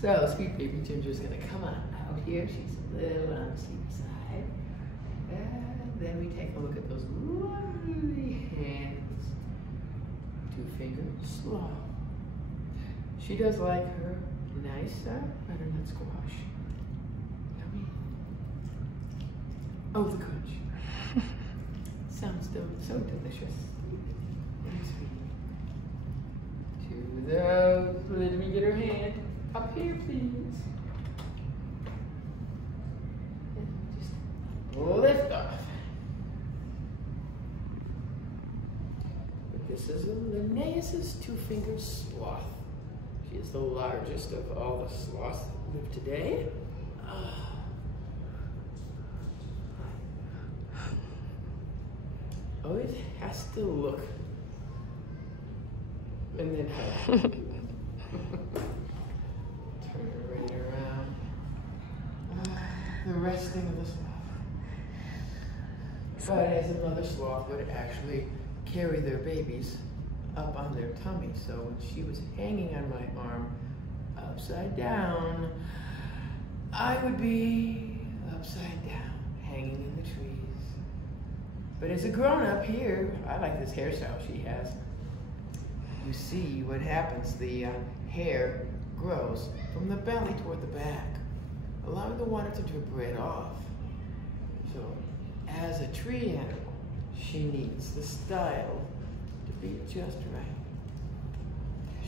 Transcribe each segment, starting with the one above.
So sweet baby Ginger's gonna come on out here. She's a little on the sleepy side. And then we take a look at those lovely hands. Two-finger sloth. She does like her nice butternut squash. Yummy. Oh, the crunch. Sounds so delicious. Very sweet. To those, let me get her hand up here, please. And just lift off. But this is a Linnaeus's two-finger sloth. She is the largest of all the sloths that live today. Always has to look and then hug. Turn her right around. The resting of the sloth. But as a mother sloth would actually carry their babies up on their tummy. So when she was hanging on my arm upside down, I would be upside down, hanging in the trees. But as a grown-up here, I like this hairstyle she has. You see what happens, the hair grows from the belly toward the back, allowing the water to drip right off. So as a tree animal, she needs the style to be just right.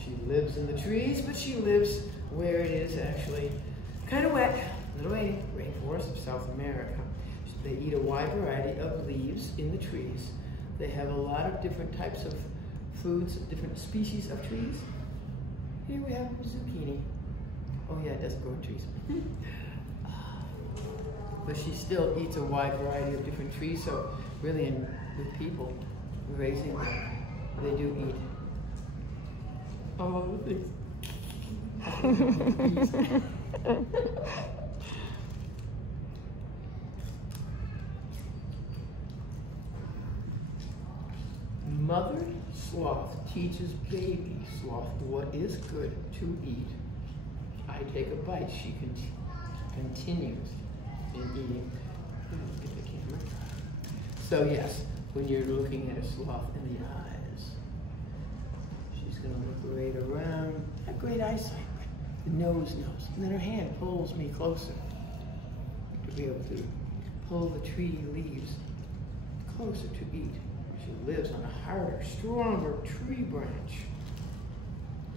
She lives in the trees, but she lives where it is actually kind of wet, a little rainy, rainforest of South America. They eat a wide variety of leaves in the trees. They have a lot of different types of foods, different species of trees. Here we have zucchini. Oh yeah, it doesn't grow in trees. But she still eats a wide variety of different trees, so really with people raising them, they do eat all the things. Mother sloth teaches baby sloth what is good to eat. I take a bite, she continues in eating. Look at the camera. So yes, when you're looking at a sloth in the eyes, she's going to look right around. Have great eyesight. The nose knows. And then her hand pulls me closer to be able to pull the tree leaves closer to eat. She lives on a harder, stronger tree branch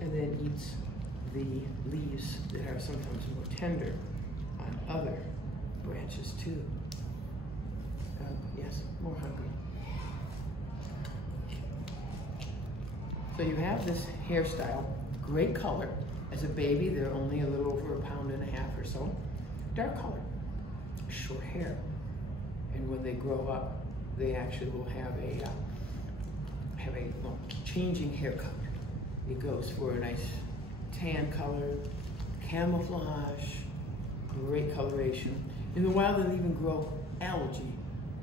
and then eats the leaves that are sometimes more tender on other branches too. Yes, more hungry. So you have this hairstyle, great color. As a baby, they're only a little over 1.5 pounds or so. Dark color, short hair. And when they grow up, they actually will have a changing hair color. It goes for a nice tan color, camouflage, great coloration. In the wild, they'll even grow algae,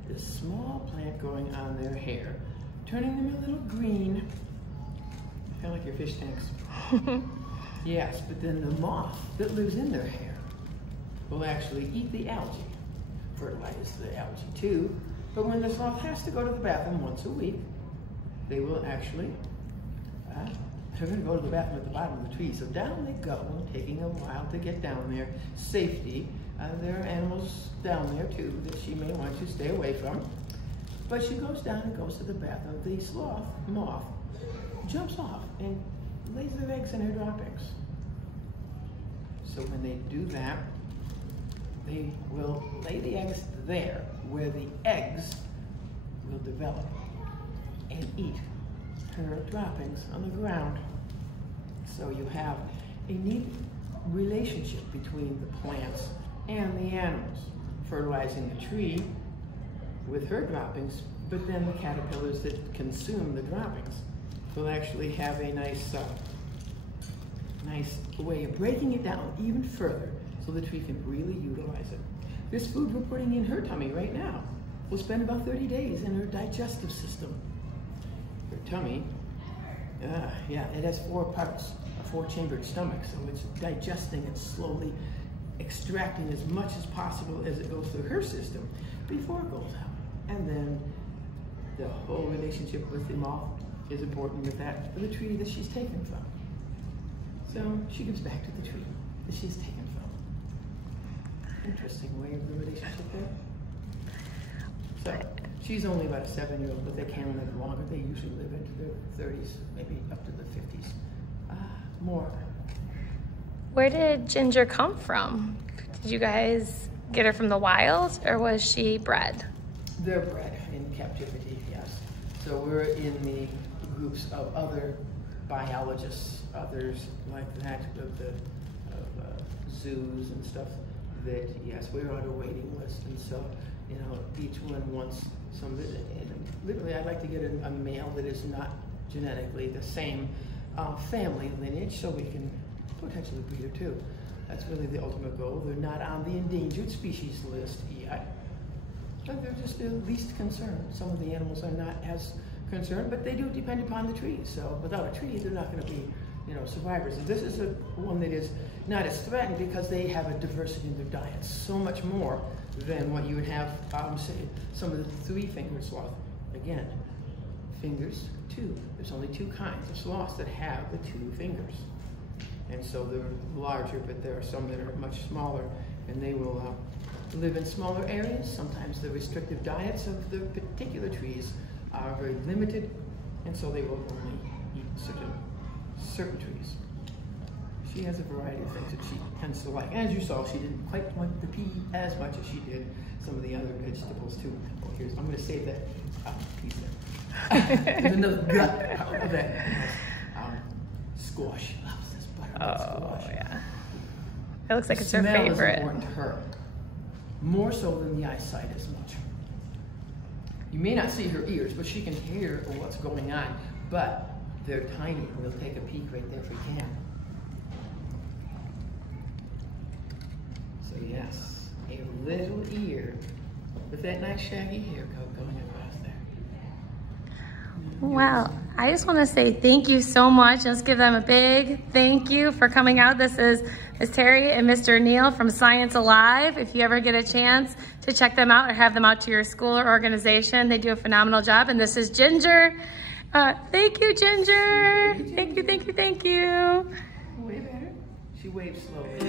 this small plant growing on their hair, turning them a little green, kind of like your fish tanks. Yes, but then the moth that lives in their hair will actually eat the algae, fertilize the algae too. But when the sloth has to go to the bathroom once a week, they will actually, they're going to go to the bathroom at the bottom of the tree. So down they go, taking a while to get down there. Safety, there are animals down there too that she may want to stay away from. But she goes down and goes to the bathroom. The sloth moth jumps off and lays their eggs in her droppings. So when they do that, they will lay the eggs there where the eggs will develop and eat her droppings on the ground. So you have a neat relationship between the plants and the animals, fertilizing the tree with her droppings, but then the caterpillars that consume the droppings will actually have a nice way of breaking it down even further so the tree can really utilize it. This food we're putting in her tummy right now will spend about 30 days in her digestive system. Her tummy Yeah, it has 4 parts, a 4-chambered stomach, so it's digesting and slowly extracting as much as possible as it goes through her system before it goes out. And then the whole relationship with the moth is important with that, for the tree that she's taken from. So she gives back to the tree that she's taken from. Interesting way of the relationship there. So she's only about a 7-year-old, but they can live longer. They usually live into their 30s, maybe up to the 50s. More. Where did Ginger come from? Did you guys get her from the wild, or was she bred? They're bred in captivity, yes. So we're in the groups of other biologists, others like that, of zoos and stuff, that, yes, we're on a waiting list. And so, you know, each one wants somebody, and literally I'd like to get a male that is not genetically the same family lineage, so we can potentially breed her too. That's really the ultimate goal. They're not on the endangered species list yet, but they're just the least concerned. Some of the animals are not as concerned, but they do depend upon the trees. So without a tree, they're not going to be, you know, survivors. And this is one that is not as threatened because they have a diversity in their diets, so much more than what you would have, say, some of the 3-fingered sloth. Again, fingers, 2. There's only 2 kinds of sloths that have the 2 fingers. And so they're larger, but there are some that are much smaller, and they will live in smaller areas. Sometimes the restrictive diets of the particular trees are very limited, and so they will only eat certain trees. She has a variety of things that she tends to like. As you saw, she didn't quite want the pea as much as she did some of the other vegetables too. Oh, I'm going to save that piece there. There's another gut out of that. Squash. She loves this butternut squash. Yeah. It looks like it's her favorite. favorite. Is important to her, more so than the eyesight as much. You may not see her ears, but she can hear what's going on. But they're tiny. We'll take a peek right there if we can. So yes, a little ear with that nice shaggy hair going across there. Wow, I just want to say thank you so much. Let's give them a big thank you for coming out. This is Ms. Terri and Mr. Neal from Science Alive. If you ever get a chance to check them out or have them out to your school or organization, they do a phenomenal job. And this is Ginger. Thank you, Ginger. Thank you, thank you, thank you. Wave at her. She waves slowly.